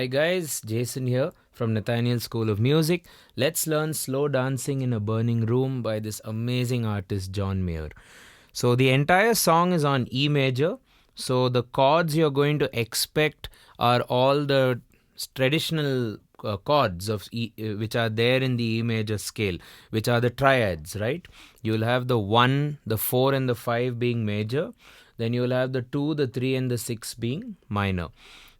Hi guys, Jason here from Nathaniel School of Music. Let's learn Slow Dancing in a Burning Room by this amazing artist John Mayer. So the entire song is on E major. So the chords you're going to expect are all the traditional chords of E, which are there in the E major scale, which are the triads, right? You'll have the 1, the 4 and the 5 being major. Then you'll have the 2, the 3 and the 6 being minor.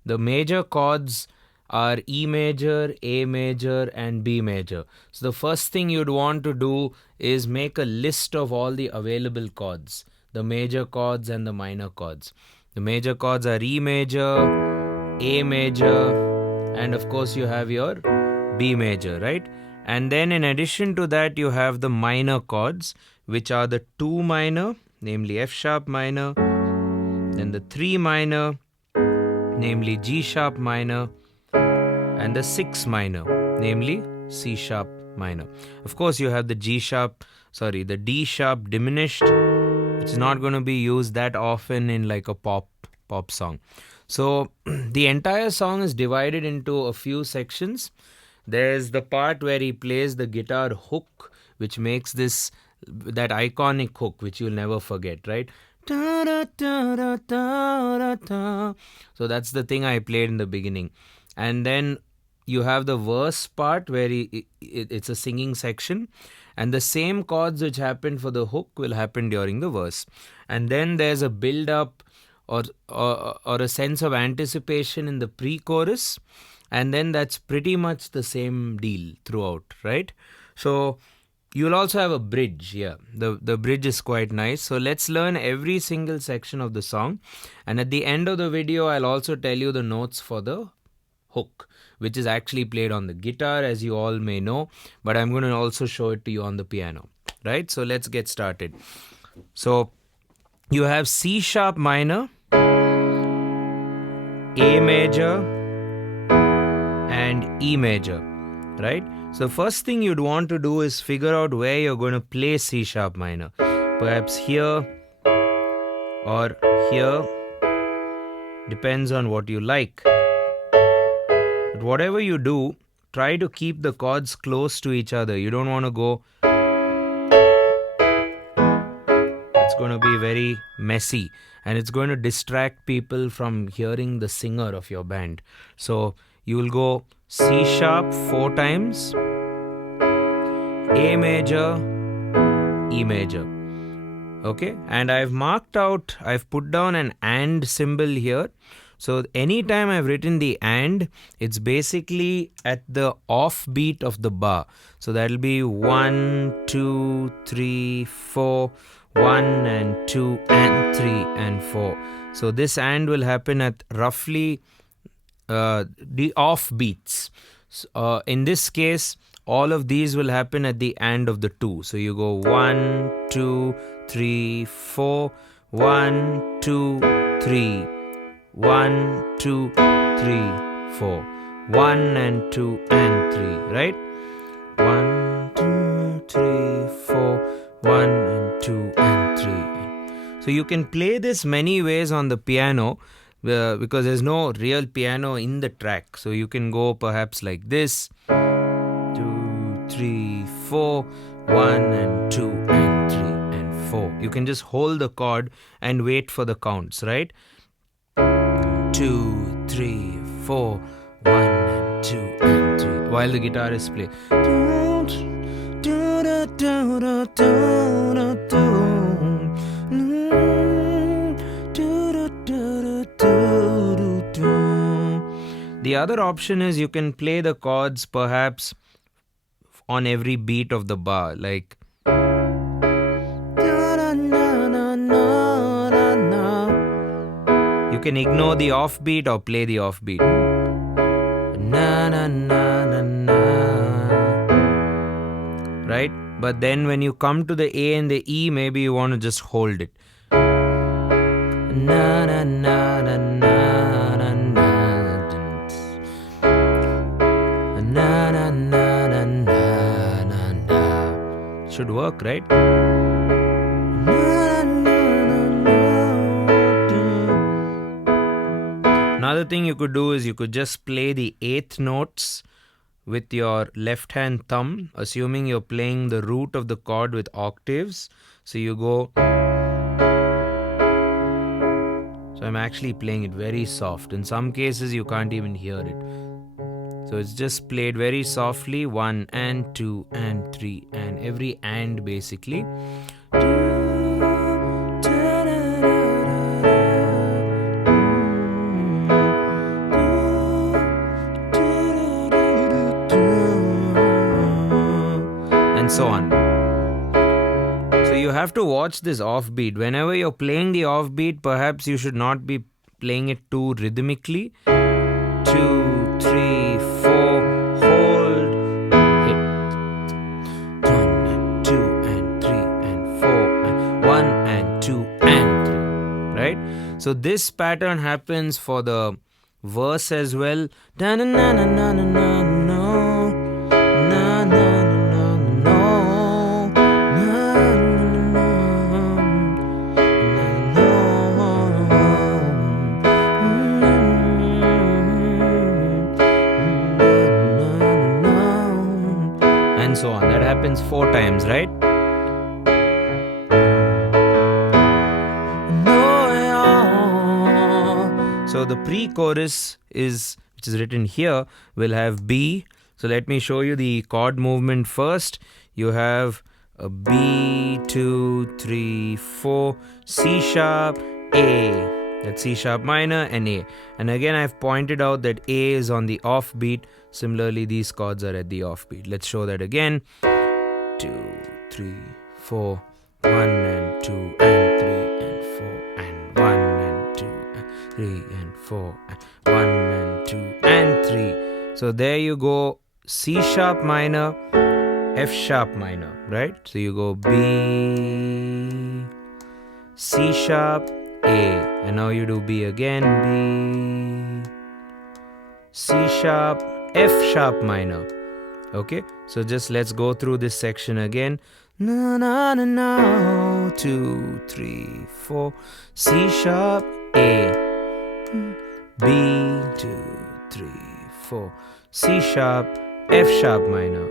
The major chords are E major, A major and B major. So the first thing you'd want to do is make a list of all the available chords, the major chords and the minor chords. The major chords are E major, A major, and of course you have your B major, right? And then in addition to that you have the minor chords, which are the 2 minor, namely F sharp minor, then the 3 minor, namely G sharp minor, and the 6 minor, namely C sharp minor. Of course, you have the the D sharp diminished, which is not going to be used that often in like a pop song. So the entire song is divided into a few sections. There's the part where he plays the guitar hook, which makes that iconic hook, which you'll never forget, right? So that's the thing I played in the beginning. And then you have the verse part where it's a singing section, and the same chords which happened for the hook will happen during the verse. And then there's a build up or a sense of anticipation in the pre-chorus, and then that's pretty much the same deal throughout, right? So you'll also have a bridge. The bridge is quite nice. So let's learn every single section of the song, and at the end of the video I'll also tell you the notes for the hook, which is actually played on the guitar, as you all may know, but I'm going to also show it to you on the piano, right? So let's get started. So you have C sharp minor, A major and E major, right? So first thing you'd want to do is figure out where you're going to play C sharp minor. Perhaps here or here, depends on what you like. But whatever you do, try to keep the chords close to each other. You don't want to go. It's going to be very messy and it's going to distract people from hearing the singer of your band. So you will go C sharp 4 times, A major, E major. Okay, and I've put down an AND symbol here. So anytime I've written the AND, it's basically at the off beat of the bar. So that'll be 1, 2, 3, 4, 1 and 2 and 3 and 4. So this AND will happen at roughly the off beats. In this case, all of these will happen at the end of the 2. So you go 1, 2, 3, 4, 1, 2, 3, 1, 2, 3, 4, 1 and 2 and 3, right? 1, 2, 3, 4, 1 and 2 and 3. So you can play this many ways on the piano, because there's no real piano in the track. So you can go perhaps like this: 2, 3, 4, 1 and 2 and 3 and 4. You can just hold the chord and wait for the counts, right? 2, 3, 4, 1 and 2 and 3, while the guitar is playing. The other option is you can play the chords perhaps on every beat of the bar, like you can ignore the offbeat or play the offbeat. Right? But then when you come to the A and the E, maybe you want to just hold it. Should work, right? Now another thing you could do is you could just play the eighth notes with your left hand thumb, assuming you're playing the root of the chord with octaves. So you go. So I'm actually playing it very soft. In some cases you can't even hear it. So it's just played very softly, 1 and 2 and 3 and every and basically. And so on. So you have to watch this offbeat. Whenever you're playing the offbeat, perhaps you should not be playing it too rhythmically. 2, 3, 4, hold, hit. 1 and 2 and 3 and 4 and 1 and 2 and 3. Right? So this pattern happens for the verse as well. Da na na na na na na no. Na na na no. And so on. That happens 4 times, right? So the pre-chorus which is written here, will have B. So let me show you the chord movement first. You have a B, 2, 3, 4, C sharp, A. That's C sharp minor and A. And again, I've pointed out that A is on the offbeat. Similarly, these chords are at the offbeat. Let's show that again. 2, 3, 4, 1 and 2 and 3 and 4 and 1 and 2 and 3 and 4 and 1 and 2 and 3. So there you go. C sharp minor, F sharp minor, right? So you go B, C sharp, A, and now you do B again, B, C sharp, F sharp minor. Okay, so just let's go through this section again. Na na na na, 2, 3, 4, C sharp, A, B, 2, 3, 4, C sharp, F sharp minor.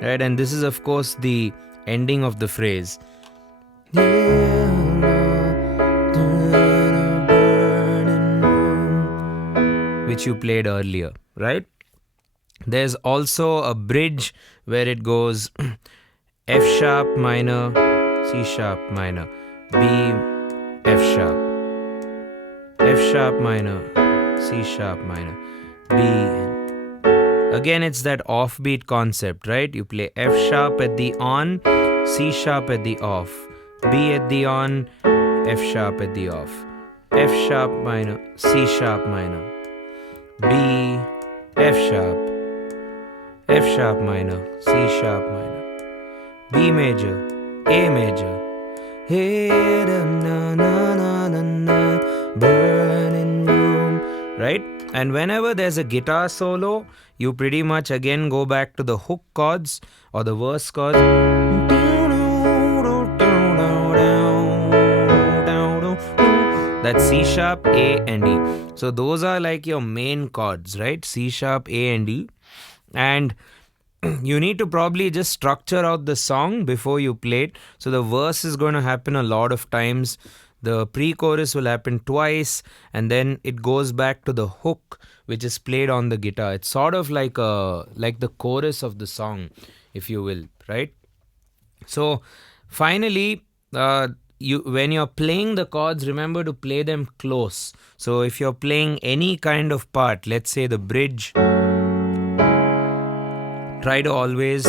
Right, and this is of course the ending of the phrase. Which you played earlier, right? There's also a bridge where it goes F sharp minor, C sharp minor, B, F sharp, F sharp minor, C sharp minor, B. Again, it's that offbeat concept, right? You play F sharp at the on, C sharp at the off, B at the on, F sharp at the off, F sharp minor, C sharp minor, B, F sharp minor, C sharp minor, B major, A major, hey, da, na, na, na, na, na, burning room, right? And whenever there's a guitar solo, you pretty much again go back to the hook chords or the verse chords. That's C sharp, A and E. So those are like your main chords, right? C sharp, A and E. And you need to probably just structure out the song before you play it. So the verse is going to happen a lot of times. The pre-chorus will happen twice, and then it goes back to the hook, which is played on the guitar. It's sort of like the chorus of the song, if you will, right? So finally, when you're playing the chords, remember to play them close. So if you're playing any kind of part, let's say the bridge, try to always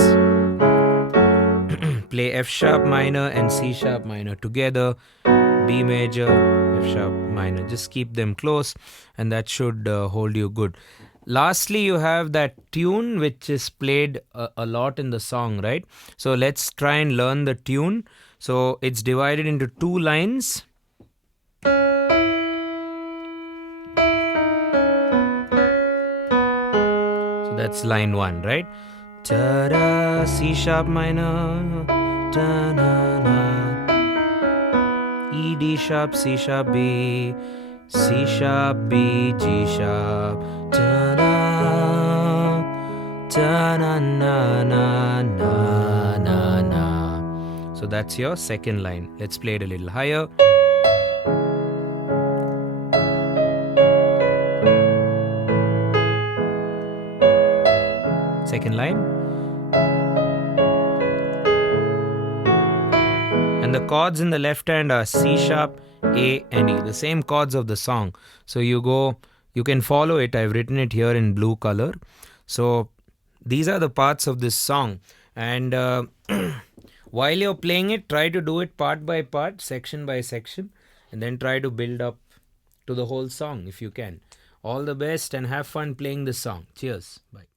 play F sharp minor and C sharp minor together, B major, F sharp minor. Just keep them close and that should hold you good. Lastly, you have that tune which is played a lot in the song, right? So let's try and learn the tune. So it's divided into 2 lines. So that's line 1, right? Ta-da, C sharp minor, ta-na-na, D sharp, C sharp, B, C sharp, B, G sharp, ta-da, ta-na-na-na-na-na. So that's your second line. Let's play it a little higher. Second line. And the chords in the left hand are C sharp, A, and E, the same chords of the song. So you can follow it. I've written it here in blue color. So these are the parts of this song. And while you're playing it, try to do it part by part, section by section, and then try to build up to the whole song if you can. All the best and have fun playing this song. Cheers. Bye.